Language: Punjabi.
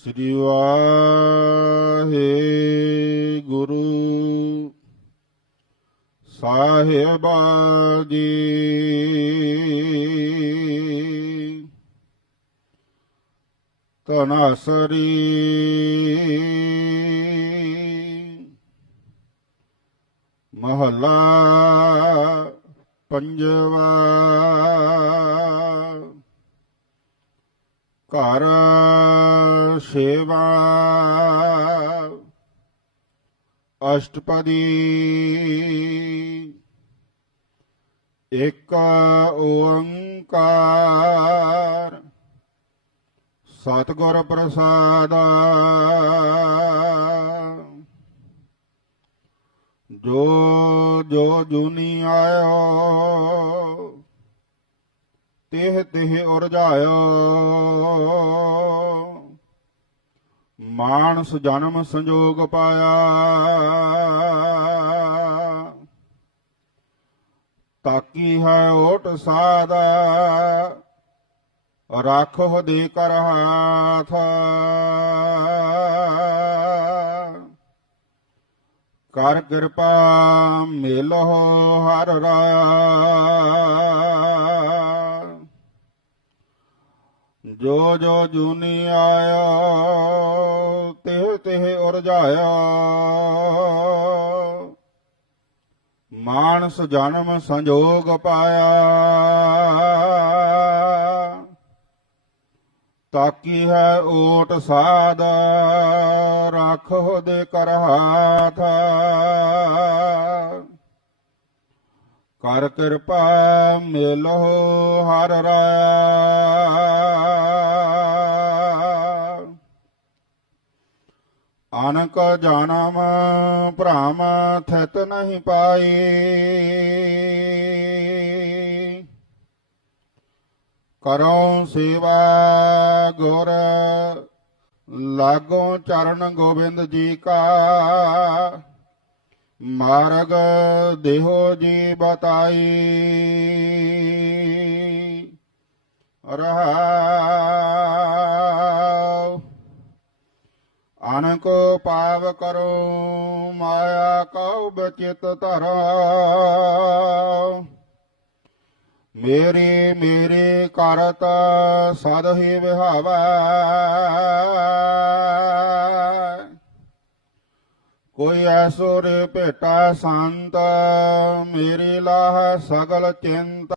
ਸ੍ਰੀ ਵਾਹਿਗੁਰੂ। ਸਾਹਿਬਾ ਜੀ ਤਨਾਸਰੀ ਮਹਲਾ ਪੰਜਵਾ। ਘਰ ਸੇਵਾ। ਅਸ਼ਟਪਦੀ ਇੱਕ ਓੰਕਾਰ। ਸਤਿਗੁਰ ਪ੍ਰਸਾਦ। ਜੋ ਜੋ ਜੁਨੀ ਆਇਓ ਤਿਹ ਤਿਹ ਉਰਜਾਇਓ ਮਾਨਸ ਜਨਮ ਸੰਜੋਗ ਪਾਇਆ। ਤਾਕੀ ਹੈ ਓਟ ਸਾਦਾ। ਰਾਖੋ ਦੇ ਕਰ ਹਾਥ। ਕਰ ਕਿਰਪਾ ਮਿਲੋ ਹਰ ਰਾਇਆ ਜੋ ਜੋ ਜੂਨੀ ਆਇਆ, ਤਿਹ ਤਿਹ ਉਰਜਾਇਆ ਮਾਨਸ ਜਨਮ ਸੰਜੋਗ ਪਾਇਆ। ਤਾਕੀ ਹੈ ਓਟ ਸਾਧ, ਰੱਖੋ ਦੇ ਕਰ ਹਾਥ। ਕਰ ਕਿਰਪਾ ਮਿਲੋ ਹਰ ਰਾਇਆ ਅਨਕ ਜਨਮ ਭ੍ਰਮ ਥਿਤ ਨਹੀਂ ਪਾਈ। ਕਰੋ ਸੇਵਾ ਗੁਰ, ਲਾਗੋ ਚਰਨ ਗੋਬਿੰਦ ਜੀ ਕਾ। ਮਾਰਗ ਦੇਹੋ ਜੀ ਬਤਾਈ। ਰਹਾਉ। ਅਨਕੋ ਪਾਵ ਕਰੋ, ਮਾਇਆ ਕਉ ਬਚਿਤ ਧਰਾ ਮੇਰੀ ਮੇਰੀ ਕਰਤ ਸਦ ਹੀ ਵਿਹਾਵੈ। ਕੋਈ ਐਸੋ ਰੇ ਭੇਟਾ ਸੰਤ ਮੇਰੀ ਲਾਹ ਸਗਲ ਚਿੰਤ।